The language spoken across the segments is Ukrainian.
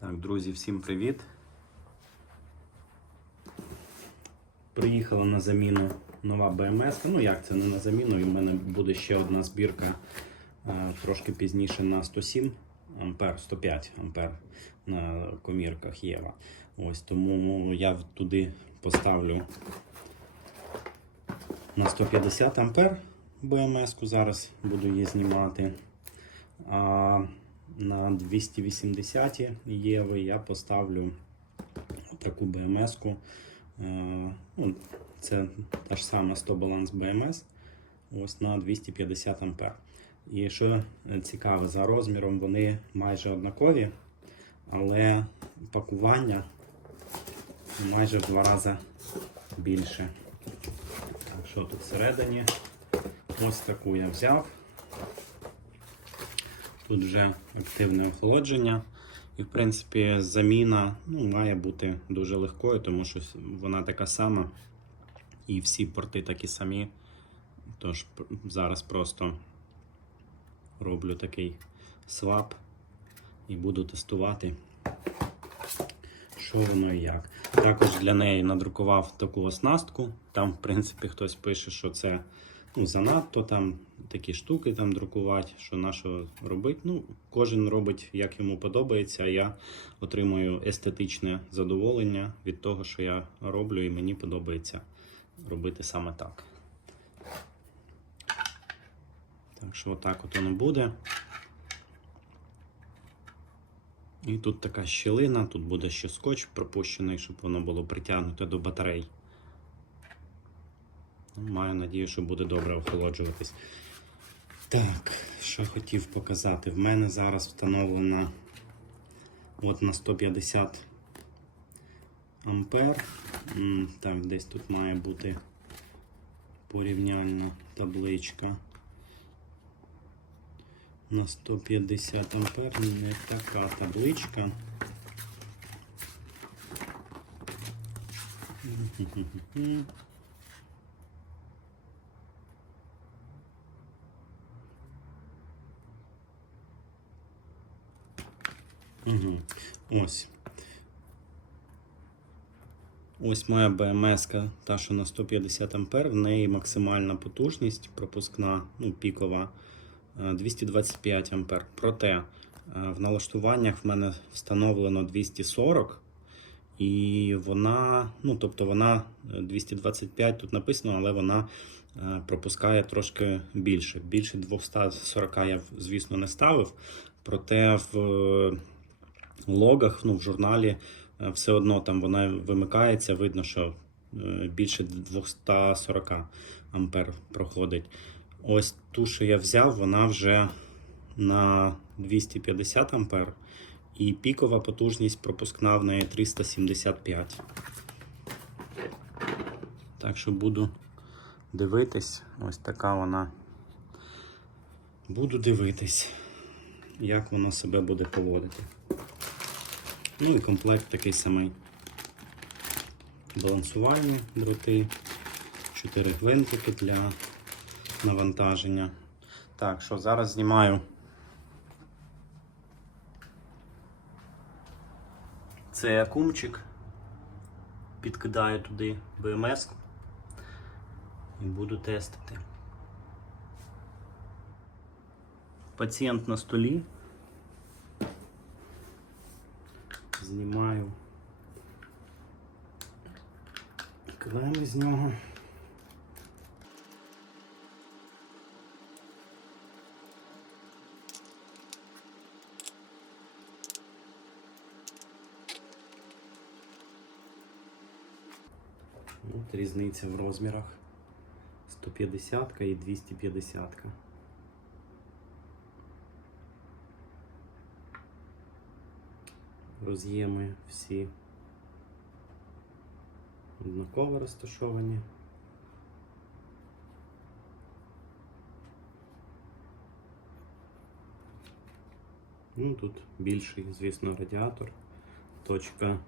Так, друзі, всім привіт. Приїхала на заміну нова BMS. Ну як це не на заміну? І в мене буде ще одна збірка е, трошки пізніше на 107 ампер, 105 ампер на комірках Єва. Ось тому я туди поставлю на 150 ампер BMS-ку. Зараз буду її знімати. На 280 єви я поставлю таку BMS-ку. Е, ну, це та ж сама 100 баланс BMS ось на 250 ампер. І що цікаве, за розміром вони майже однакові, але пакування майже в два рази більше. Так, що тут всередині? Ось таку я взяв. Тут вже активне охолодження. І, в принципі, заміна ну, має бути дуже легкою, тому що вона така сама. І всі порти такі самі. Тож зараз просто роблю такий свап і буду тестувати, що воно і як. Також для неї надрукував таку оснастку. Там, в принципі, хтось пише, що це ну, занадто там такі штуки там друкувати, що на що робити. Ну, кожен робить, як йому подобається. а Я отримую естетичне задоволення від того, що я роблю, і мені подобається робити саме так. Так що отак от воно буде. І тут така щілина, тут буде ще скотч пропущений, щоб воно було притягнуте до батарей. Маю надію, що буде добре охолоджуватись. Так, що хотів показати. В мене зараз встановлена от на 150 ампер. Так, десь тут має бути порівняльна табличка. На 150 ампер не така табличка. Ось. Ось моя BMS, та що на 150 ампер, в неї максимальна потужність пропускна, ну, пікова е, 225 ампер. Проте е, в налаштуваннях в мене встановлено 240. І вона, ну тобто вона е, 225 тут написано, але вона е, пропускає трошки більше. Більше 240 я, звісно, не ставив. Проте в е, логах, ну, в журналі е, все одно там вона вимикається, видно, що е, більше 240 ампер проходить. Ось ту, що я взяв, вона вже на 250 ампер. І пікова потужність пропускна в неї 375. Так що буду дивитись. Ось така вона. Буду дивитись, як воно себе буде поводити. Ну і комплект такий самий. Балансувальні дроти, 4 гвинтики для навантаження. Так, що зараз знімаю цей акумчик, підкидаю туди БМС і буду тестити. Пацієнт на столі. Знімаю клеми з нього. От різниця в розмірах 150 і 250. Роз'єми всі однаково розташовані. Ну, тут більший, звісно, радіатор, точка,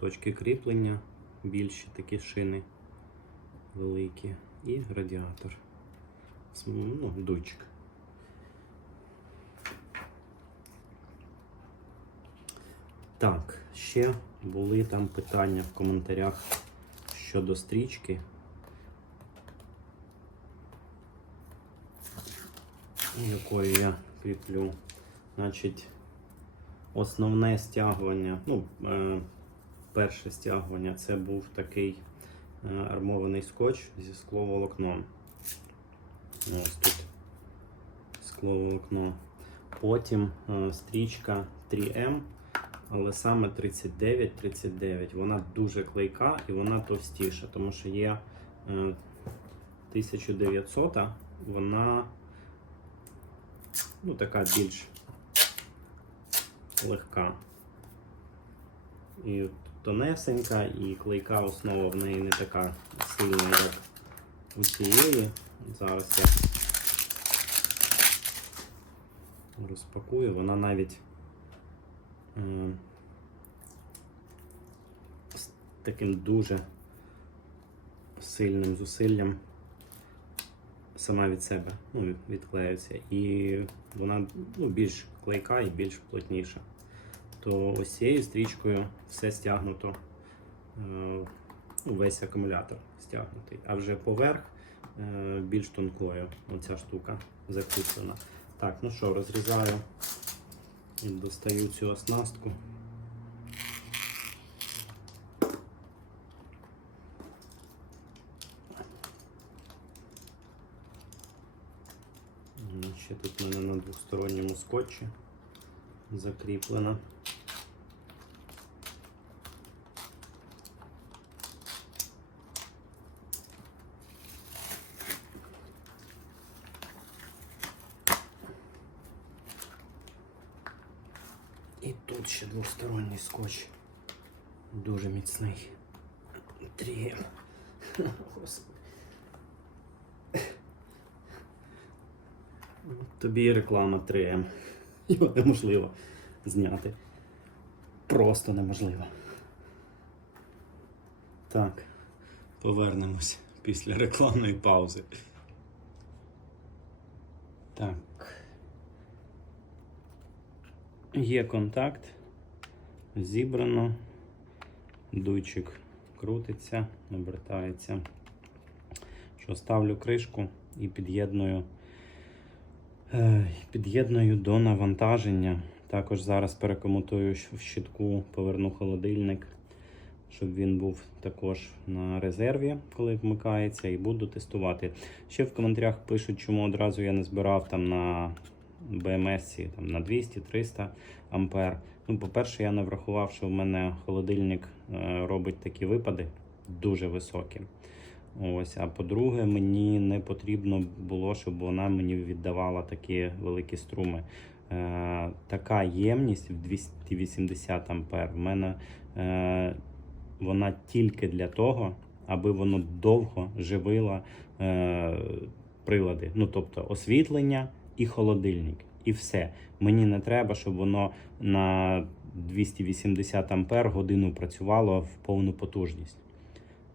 точки кріплення, більші такі шини великі і радіатор. Ну, дуйчик. Так, ще були там питання в коментарях щодо стрічки. якою я кріплю. Значить, основне стягування, ну, е, перше стягування це був такий е, армований скотч зі скловолокном. Ось тут скловолокно. Потім е, стрічка 3М, але саме 39-39. Вона дуже клейка і вона товстіша, тому що є е, 1900, вона ну, така більш легка. І тонесенька, і клейка основа в неї не така сильна, як у цієї. Зараз я розпакую, вона навіть е, з таким дуже сильним зусиллям сама від себе ну, відклеюється. І вона ну, більш клейка і більш плотніша. То ось цією стрічкою все стягнуто, е, ну, весь акумулятор стягнутий. А вже поверх е, більш тонкою оця штука закріплена. Так, ну що, розрізаю достаю цю оснастку. Ще тут в мене на двосторонньому скотчі закріплено. І тут ще двосторонній скотч. Дуже міцний. Трієм. Господи. Тобі і реклама 3М. Його неможливо зняти. Просто неможливо. Так, повернемось після рекламної паузи. Так. Є контакт. Зібрано. Дуйчик крутиться, обертається. Що ставлю кришку і під'єдную. Е, Під'єдную до навантаження. Також зараз перекомутую в щитку, поверну холодильник, щоб він був також на резерві, коли вмикається, і буду тестувати. Ще в коментарях пишуть, чому одразу я не збирав там на BMS там, на 200-300 ампер. Ну, по-перше, я не врахував, що в мене холодильник е, робить такі випади дуже високі. Ось, а по-друге, мені не потрібно було, щоб вона мені віддавала такі великі струми. Е, така ємність в 280 ампер в мене е, вона тільки для того, аби воно довго живило е, прилади. Ну, тобто освітлення і холодильник. І все. Мені не треба, щоб воно на 280 ампер годину працювало в повну потужність.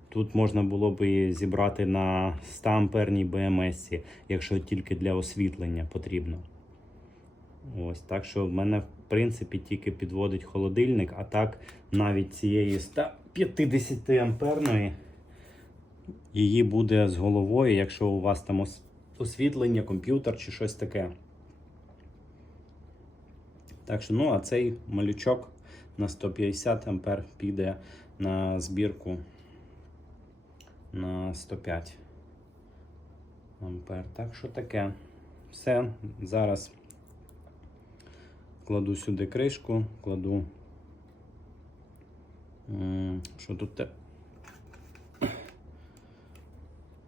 Тут можна було б зібрати на 100 амперній БМС, якщо тільки для освітлення потрібно. Ось, так що в мене, в принципі, тільки підводить холодильник, а так навіть цієї 150 амперної її буде з головою, якщо у вас там освітлення, комп'ютер чи щось таке. Так що, ну, а цей малючок на 150 ампер піде на збірку на 105 ампер. Так що таке. Все. Зараз кладу сюди кришку, кладу. Що тут? те-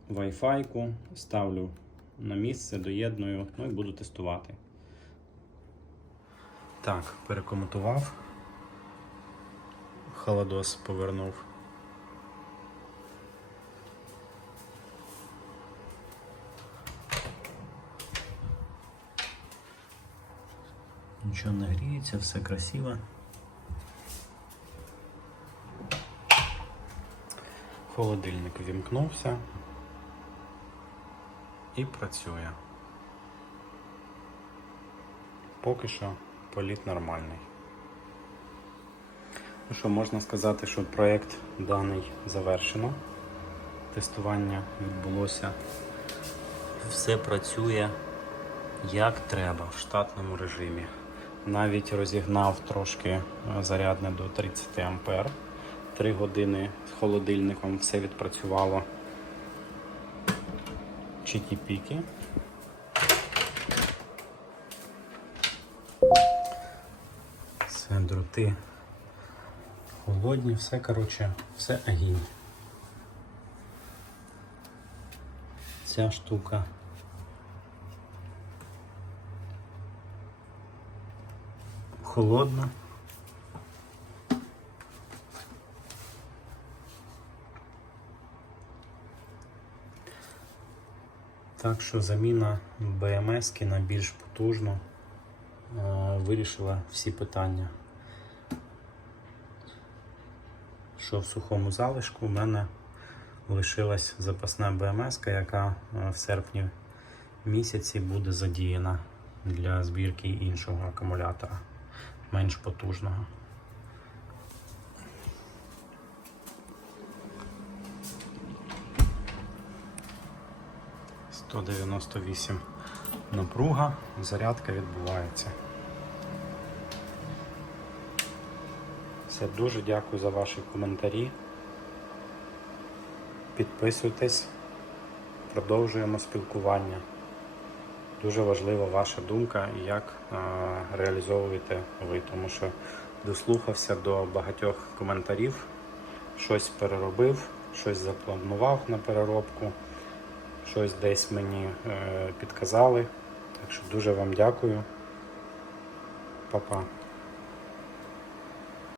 Wi-Fi, ставлю на місце, доєдную, ну і буду тестувати. Так, перекомутував. Холодос повернув. Нічого не гріється, все красиво. Холодильник вімкнувся і працює. Поки що політ нормальний. Ну що, можна сказати, що проєкт даний завершено. Тестування відбулося. Все працює як треба в штатному режимі. Навіть розігнав трошки е, зарядне до 30 А. 3 години з холодильником все відпрацювало. Чікі-піки. Все, холодні, все, коротше, все агінь. Ця штука. Холодна. Так що заміна БМС на більш потужну е, вирішила всі питання. Що в сухому залишку у мене лишилась запасна БМС, яка е, в серпні місяці буде задіяна для збірки іншого акумулятора, менш потужного. Сто дев'яносто вісім напруга, зарядка відбувається. Все, дуже дякую за ваші коментарі. Підписуйтесь, продовжуємо спілкування. Дуже важлива ваша думка і як е, реалізовуєте ви, тому що дослухався до багатьох коментарів, щось переробив, щось запланував на переробку, щось десь мені е, підказали. Так що дуже вам дякую. Па-па.